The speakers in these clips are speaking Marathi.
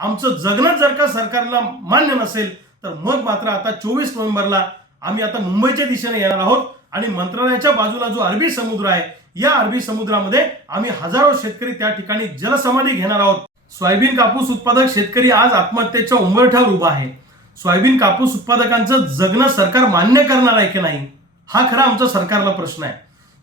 आमचं जगणं जर का सरकारला मान्य नसेल तर मग मात्र आता चोवीस नोव्हेंबरला आम्ही आता मुंबईच्या दिशेने येणार आहोत आणि मंत्रालयाच्या बाजूला जो अरबी समुद्र आहे या अरबी समुद्रामध्ये आम्ही हजारो शेतकरी त्या ठिकाणी जलसमाधी घेणार आहोत. सोयाबीन कापूस उत्पादक शेतकरी आज आत्महत्येच्या उंबरठ्यावर उभा आहे. सोयाबीन कापूस उत्पादकांचं जगणं सरकार मान्य करणार आहे की नाही हा खरा आमचा सरकारला प्रश्न आहे.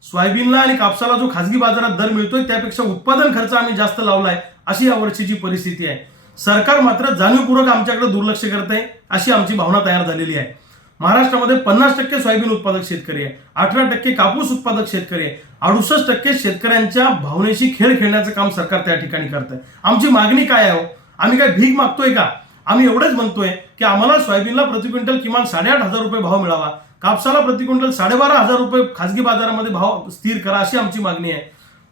सोयाबीनला आणि कापसाला जो खासगी बाजारात दर मिळतोय त्यापेक्षा उत्पादन खर्च आम्ही जास्त लावलाय अशी यावर्षीची परिस्थिती आहे. सरकार मात्र जाणीवपूर्वक आमच्याकडे दुर्लक्ष करत आहे अशी आमची भावना तयार झालेली आहे. महाराष्ट्रामध्ये पन्नास टक्के सोयाबीन उत्पादक शेतकरी आहे अठरा टक्के कापूस उत्पादक शेतकरी आहे अडुसष्ट टक्के शेतकऱ्यांच्या भावनेशी खेळ खेळण्याचं काम सरकार त्या ठिकाणी करत आहे. आमची मागणी काय आहे हो? आम्ही काय भीक मागतोय का? आम्ही एवढंच म्हणतोय की आम्हाला सोयाबीनला प्रति क्विंटल किमान साडेआठ हजार रुपये भाव मिळावा. कापसाला प्रति क्विंटल साडेबारा हजार रुपये खासगी बाजारामध्ये भाव स्थिर करा अशी आमची मागणी आहे.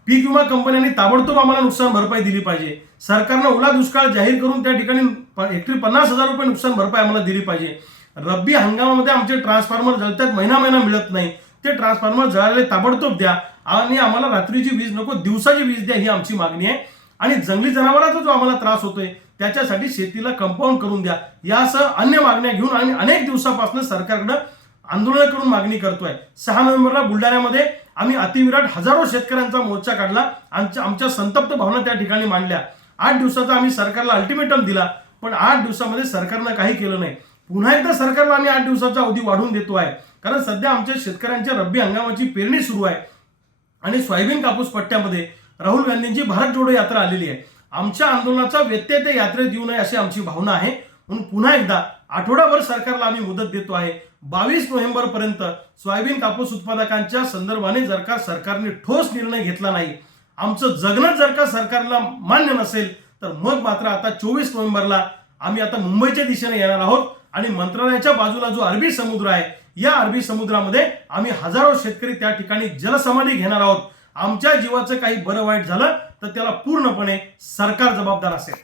पीक विमा कंपन्यांनी ताबडतोब आम्हाला नुकसान भरपाई दिली पाहिजे. सरकारनं ओला दुष्काळ जाहीर करून त्या ठिकाणी प- हेक्टरी पन्नास हजार रुपये नुकसान भरपाई आम्हाला दिली पाहिजे. रब्बी हंगामामध्ये आमचे ट्रान्सफॉर्मर जळतात महिना महिना मिळत नाही. ते ट्रान्सफॉर्मर जळाले ताबडतोब द्या आणि आम्हाला रात्रीची वीज नको दिवसाची वीज द्या ही आमची मागणी आहे. आणि जंगली जनावरांचा जो आम्हाला त्रास होतोय त्याच्यासाठी शेतीला कंपाऊंड करून द्या. यासह अन्य मागण्या घेऊन आणि अनेक दिवसापासून सरकारकडं आंदोलन करून मागणी करतोय. सहा नोव्हेंबरला बुलढाण्यामध्ये आम्ही अतिविराट हजारो शेतकऱ्यांचा मोर्चा काढला. आमच्या आमच्या संतप्त भावना त्या ठिकाणी मांडल्या. आठ दिवसाचा आम्ही सरकारला अल्टिमेटम दिला पण आठ दिवसामध्ये सरकारनं काही केलं नाही. पुन्हा एकदा सरकारला आम्ही आठ दिवसाचा अवधी वाढवून देतो आहे. कारण सध्या आमच्या शेतकऱ्यांच्या रब्बी हंगामाची पेरणी सुरू आहे. आणि सोयाबीन कापूस पट्ट्यामध्ये राहुल गांधींची भारत जोडो यात्रा आलेली आहे. आमच्या आंदोलनाचा व्यत्यय ते यात्रेत येऊ नये अशी आमची भावना आहे. म्हणून पुन्हा एकदा आठवडाभर सरकारला आम्ही मुदत देतो आहे. बावीस नोव्हेंबर पर्यंत सोयाबीन कापूस उत्पादकांच्या संदर्भाने जर का सरकारने ठोस निर्णय घेतला नाही आमचं जगणं जर का सरकारला मान्य नसेल तर मग मात्र आता चोवीस नोव्हेंबरला आम्ही आता मुंबईच्या दिशेने येणार आहोत आणि मंत्रालयाच्या बाजूला जो अरबी समुद्र आहे या अरबी समुद्रामध्ये आम्ही हजारो शेतकरी त्या ठिकाणी जलसमाधी घेणार आहोत. आमच्या जीवाचं काही बरं वाईट झालं तर त्याला पूर्णपणे सरकार जबाबदार असेल.